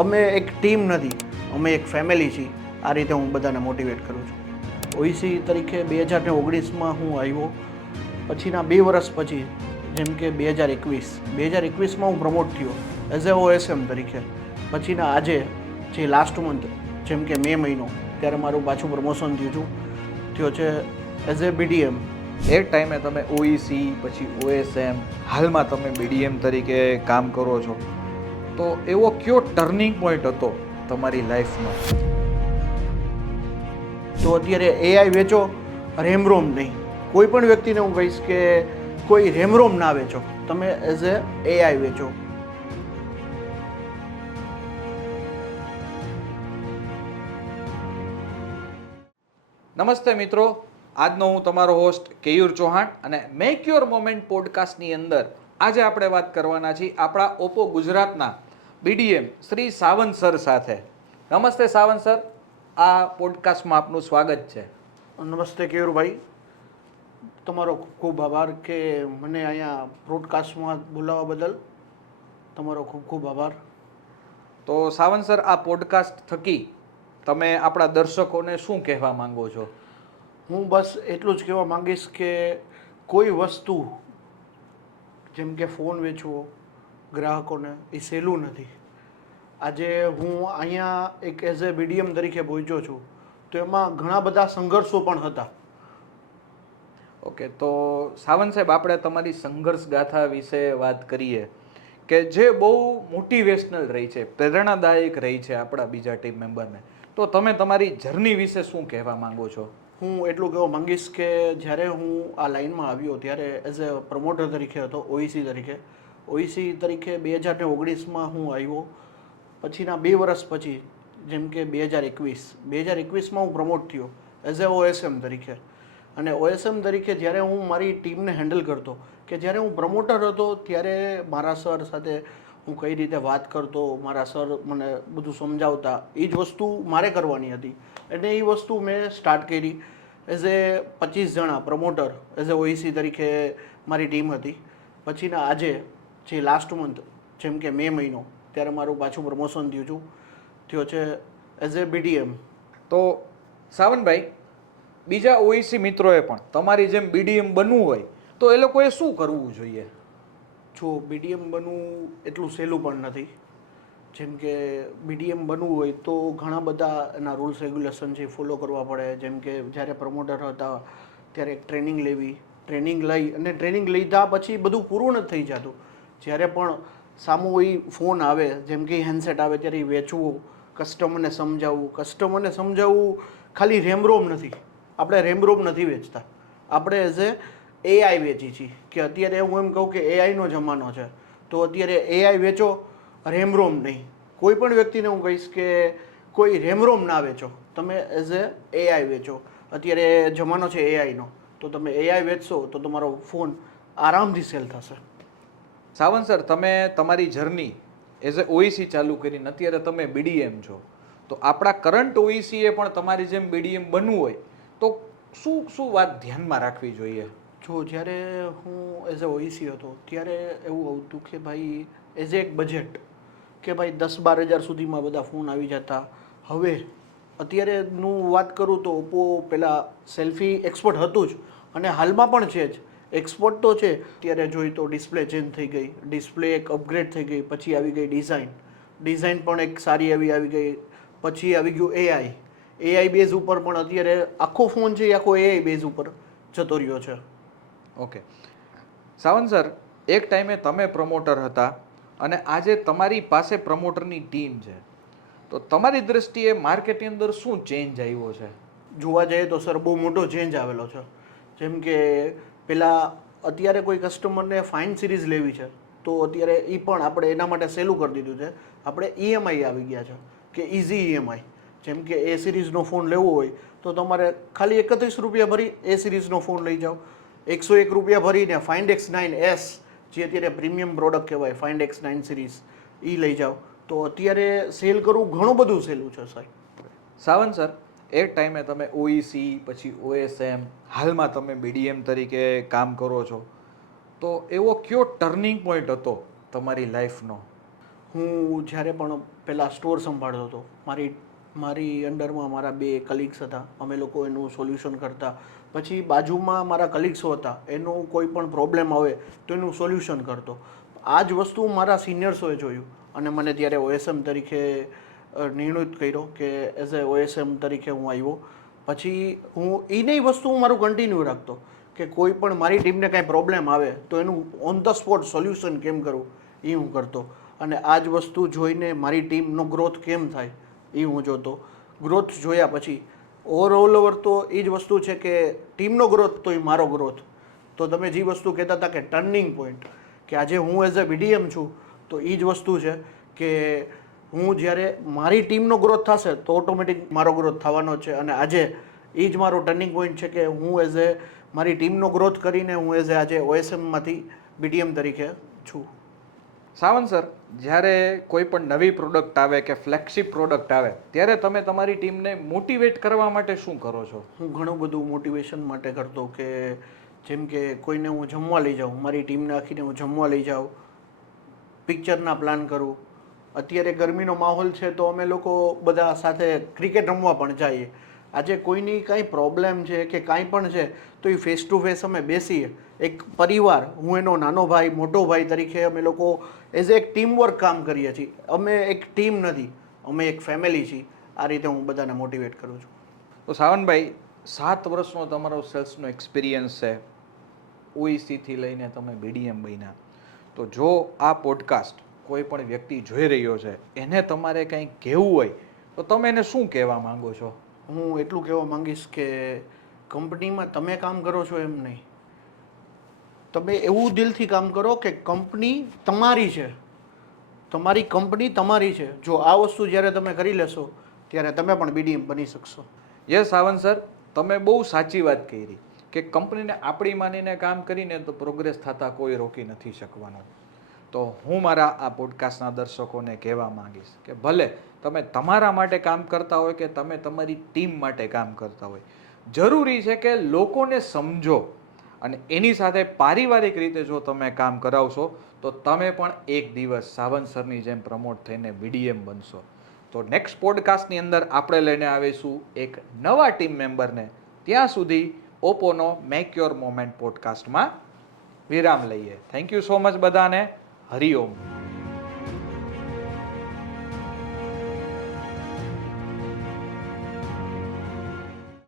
અમે એક ટીમ નથી, અમે એક ફેમિલી છીએ. આ રીતે હું બધાને મોટિવેટ કરું છું. ઓઈસી તરીકે 2019માં હું આવ્યો. પછીના 2 વર્ષ પછી, જેમ કે 2021માં હું પ્રમોટ થયો એઝ એ ઓએસએમ તરીકે. પછીના આજે જે લાસ્ટ મંથ, જેમ કે મે મહિનો, ત્યારે મારું પાછું પ્રમોશન થયો છે એઝ એ બીડીએમ. એ ટાઈમે તમે ઓઈસી પછી ઓએસએમ, હાલમાં તમે બીડીએમ તરીકે કામ કરો છો, તો એવો કયો ટર્નિંગ પોઈન્ટ હતો તમારી લાઈફનો? તો અત્યારે એઆઈ વેચો, રેમરોમ નહીં. કોઈ પણ વ્યક્તિને હું કહીશ કે કોઈ રેમરોમ ના વેચો, તમે એઝ એ એઆઈ વેચો. નમસ્તે મિત્રો, આજનો હું તમારો હોસ્ટ કેયુર ચૌહાણ અને મેક યોર મોમેન્ટ પોડકાસ્ટની અંદર આજે આપણે વાત કરવાના છીએ આપણા ઓપ્પો ગુજરાતના બીડીએમ શ્રી સાવંત સર સાથે. નમસ્તે સાવંત સર, આ પોડકાસ્ટમાં આપનું સ્વાગત છે. નમસ્તે કેયુરભાઈ, તમારો ખૂબ ખૂબ આભાર કે મને અહીંયા પોડકાસ્ટમાં બોલાવવા બદલ. તમારો ખૂબ ખૂબ આભાર. તો સાવંત સર, આ પોડકાસ્ટ થકી તમે આપણા દર્શકોને શું કહેવા માંગો છો? હું બસ એટલું જ કહેવા માંગીશ કે કોઈ વસ્તુ જેમ કે ફોન વેચવો ગ્રાહકોને એ સહેલું નથી. આજે હું અહીંયા એક એઝ એ બીડીએમ તરીકે પહોંચ્યો છું, તો એમાં ઘણા બધા સંઘર્ષો પણ હતા. ઓકે, તો સાવંત સાહેબ, આપણે તમારી સંઘર્ષ ગાથા વિશે વાત કરીએ કે જે બહુ મોટિવેશનલ રહી છે, પ્રેરણાદાયક રહી છે આપણા બીજા ટીમ મેમ્બરને. તો તમે તમારી જર્ની વિશે શું કહેવા માંગો છો? હું એટલું કહેવા માંગીશ કે જ્યારે હું આ લાઇનમાં આવ્યો ત્યારે એઝ એ પ્રમોટર તરીકે હતો, ઓઈસી તરીકે 2019માં હું આવ્યો. પછીના 2 વર્ષ પછી, જેમ કે 2021માં હું પ્રમોટ થયો એઝ એ ઓએસએમ તરીકે. અને ઓએસએમ તરીકે જ્યારે હું મારી ટીમને હેન્ડલ કરતો, કે જ્યારે હું પ્રમોટર હતો ત્યારે મારા સર સાથે હું કઈ રીતે વાત કરતો, મારા સર મને બધું સમજાવતા, એ જ વસ્તુ મારે કરવાની હતી. અને એ વસ્તુ મેં સ્ટાર્ટ કરી. એઝ એ 25 જણા પ્રમોટર એઝ એ ઓઈસી તરીકે મારી ટીમ હતી. પછીના આજે જે લાસ્ટ મંથ, જેમ કે મે મહિનો, ત્યારે મારું પાછું પ્રમોશન થયો છે એઝ એ બીડીએમ. તો સાવનભાઈ, બીજા ઓઈસી મિત્રોએ પણ તમારી જેમ બીડીએમ બનવું હોય તો એ લોકોએ શું કરવું જોઈએ? જો બીડીએમ બનવું એટલું સહેલું પણ નથી. જેમ કે બીડીએમ બનવું હોય તો ઘણા બધા એના રૂલ્સ રેગ્યુલેશન છે ફોલો કરવા પડે. જેમ કે જ્યારે પ્રમોટર હતા ત્યારે ટ્રેનિંગ લેવી, ટ્રેનિંગ લઈ અને ટ્રેનિંગ લીધા પછી બધું પૂરું નથી થઈ જતું. જ્યારે પણ સામો એ ફોન આવે, જેમ કે હેન્ડસેટ આવે, ત્યારે એ વેચવું, કસ્ટમરને સમજાવવું ખાલી રેમરોમ નથી. આપણે રેમરોમ નથી વેચતા, આપણે એઝ એ એઆઈ વેચી છીએ. કે અત્યારે હું એમ કહું કે એઆઈનો જમાનો છે, તો અત્યારે એઆઈ વેચો, રેમરોમ નહીં. કોઈ પણ વ્યક્તિને હું કહીશ કે કોઈ રેમરોમ ના વેચો, તમે એઝ એ એઆઈ વેચો. અત્યારે જમાનો છે એઆઈનો, તો તમે એઆઈ વેચશો તો તમારો ફોન આરામથી સેલ થશે. સાવંત સર, તમે તમારી જર્ની એઝ એ ઓઈસી ચાલુ કરીને અત્યારે તમે બીડીએમ છો, તો આપણા કરંટ ઓઈસીએ પણ તમારી જેમ બીડીએમ બનવું હોય તો શું શું વાત ધ્યાનમાં રાખવી જોઈએ? જો જ્યારે હું એઝ એ ઓઈસી હતો ત્યારે એવું આવતું કે ભાઈ એઝ એક બજેટ કે ભાઈ 10-12 હજાર સુધીમાં બધા ફોન આવી જતા. હવે અત્યારેનું વાત કરું તો ઓપ્પો પહેલાં સેલ્ફી એક્સપર્ટ હતું જ, અને હાલમાં પણ છે જ. એક્સપર્ટ તો છે. અત્યારે જોઈ તો ડિસ્પ્લે ચેન્જ થઈ ગઈ, ડિસ્પ્લે એક અપગ્રેડ થઈ ગઈ, પછી આવી ગઈ ડિઝાઇન પણ એક સારી એવી આવી ગઈ. પછી આવી ગયું એઆઈ બેઝ ઉપર પણ અત્યારે આખો ફોન છે એ આખો એઆઈ બેઝ ઉપર જતો રહ્યો છે. ઓકે સાવંત સર, એક ટાઈમે તમે પ્રમોટર હતા અને આજે તમારી પાસે પ્રમોટરની ટીમ છે, તો તમારી દ્રષ્ટિએ માર્કેટની અંદર શું ચેન્જ આવ્યો છે? જોવા જઈએ તો સર બહુ મોટો ચેન્જ આવેલો છે. જેમ કે પહેલાં અત્યારે કોઈ કસ્ટમરને ફાઇન સિરીઝ લેવી છે તો અત્યારે એ પણ આપણે એના માટે સહેલું કરી દીધું છે. આપણે ઈએમઆઈ આવી ગયા છે કે ઇઝી ઈએમઆઈ. જેમ કે એ સિરીઝનો ફોન લેવો હોય તો તમારે ખાલી 31 રૂપિયા ભરી એ સિરીઝનો ફોન લઈ જાઓ. 101 રૂપિયા ભરીને ફાઇન્ડ X9S, જે અત્યારે પ્રીમિયમ પ્રોડક્ટ કહેવાય, ફાઇન્ડ X9 સિરીઝ, એ લઈ જાઓ. તો અત્યારે સેલ કરવું ઘણું બધું સહેલું છે સાહેબ. સાવંત સર, એ ટાઈમે તમે ઓઈસી પછી ઓએસએમ, હાલમાં તમે બીડીએમ તરીકે કામ કરો છો, તો એવો કયો ટર્નિંગ પોઈન્ટ હતો તમારી લાઈફનો? હું જ્યારે પણ પહેલાં સ્ટોર સંભાળતો હતો, મારી અંડરમાં મારા 2 કલીગ્સ હતા. અમે લોકો એનું સોલ્યુશન કરતા. પછી બાજુમાં મારા કલીગ્સો હતા, એનું કોઈ પણ પ્રોબ્લેમ આવે તો એનું સોલ્યુશન કરતો. આ જ વસ્તુ મારા સિનિયર્સોએ જોયું અને મને ત્યારે OSM તરીકે નિર્ણિત કર્યો કે એઝ એ OSM તરીકે હું આવ્યો. પછી હું એની વસ્તુ હું મારું કન્ટિન્યુ રાખતો કે કોઈ પણ મારી ટીમને કાંઈ પ્રોબ્લેમ આવે તો એનું ઓન ધ સ્પોટ સોલ્યુશન કેમ કરવું એ હું કરતો. અને આ જ વસ્તુ જોઈને મારી ટીમનો ગ્રોથ કેમ થાય એ હું જોતો. ગ્રોથ જોયા પછી ઓવર તો એ જ વસ્તુ છે કે ટીમનો ગ્રોથ તો એ મારો ગ્રોથ. તો તમે જે વસ્તુ કહેતા હતા કે ટર્નિંગ પોઈન્ટ, કે આજે હું એઝ અ BDM છું, તો એ જ વસ્તુ છે કે હું જ્યારે મારી ટીમનો ગ્રોથ થશે તો ઓટોમેટિક મારો ગ્રોથ થવાનો છે. અને આજે એ જ મારો ટર્નિંગ પોઈન્ટ છે કે હું એઝ એ મારી ટીમનો ગ્રોથ કરીને હું એઝ એ આજે OSMમાંથી BDM તરીકે છું. સાવંત સર, જ્યારે કોઈ પણ નવી પ્રોડક્ટ આવે કે ફ્લેગશિપ પ્રોડક્ટ આવે ત્યારે તમે તમારી ટીમને મોટિવેટ કરવા માટે શું કરો છો? હું ઘણું બધું મોટિવેશન માટે કરતો કે જેમ કે કોઈને હું જમવા લઈ જાઉં, મારી ટીમને આખીને હું જમવા લઈ જાઉં, પિક્ચરના પ્લાન કરું. અત્યારે ગરમીનો માહોલ છે તો અમે લોકો બધા સાથે ક્રિકેટ રમવા પણ જઈએ. આજે કોઈની કાંઈ પ્રોબ્લેમ છે કે કાંઈ પણ છે તો એ ફેસ ટુ ફેસ અમે બેસીએ. એક પરિવાર, હું એનો નાનો ભાઈ મોટો ભાઈ તરીકે અમે લોકો એઝ એક ટીમવર્ક કામ કરીએ છીએ. અમે એક ટીમ નથી, અમે એક ફેમિલી છીએ. આ રીતે હું બધાને મોટિવેટ કરું છું. તો સાવનભાઈ, 7 વર્ષનો તમારો સેલ્સનો એક્સપિરિયન્સ છે, OECથી લઈને તમે BDM બન્યા. તો જો આ પોડકાસ્ટ કોઈ પણ વ્યક્તિ જોઈ રહ્યો છે, એને તમારે કંઈ કહેવું હોય તો તમે એને શું કહેવા માંગો છો? હું એટલું કહેવા માંગીશ કે કંપનીમાં તમે કામ કરો છો એમ નહીં, તમે એવું દિલથી કામ કરો કે કંપની તમારી છે, તમારી કંપની તમારી છે. જો આ વસ્તુ જ્યારે તમે કરી લેશો ત્યારે તમે પણ BDM બની શકશો. યસ સાવંત સર, તમે બહુ સાચી વાત કરી કે કંપનીને આપણી માનીને કામ કરીને તો પ્રોગ્રેસ થતા કોઈ રોકી નથી શકવાનું. તો હું મારા આ પોડકાસ્ટના દર્શકોને કહેવા માંગીશ કે ભલે તમે તમારા માટે કામ કરતા હોય કે તમે તમારી ટીમ માટે કામ કરતા હોય, જરૂરી છે કે લોકોને સમજો અને એની સાથે પારિવારિક રીતે જો તમે કામ કરાવશો તો તમે પણ એક દિવસ સાવંત સરની જેમ પ્રમોટ થઈને BDM બનશો. તો નેક્સ્ટ પોડકાસ્ટની અંદર આપણે લઈને આવીશું એક નવા ટીમ મેમ્બરને. ત્યાં સુધી ઓપ્પોનો મેક યોર મોમેન્ટ પોડકાસ્ટમાં વિરામ લઈએ. થેન્ક યુ સો મચ બધાને. હરિઓમ.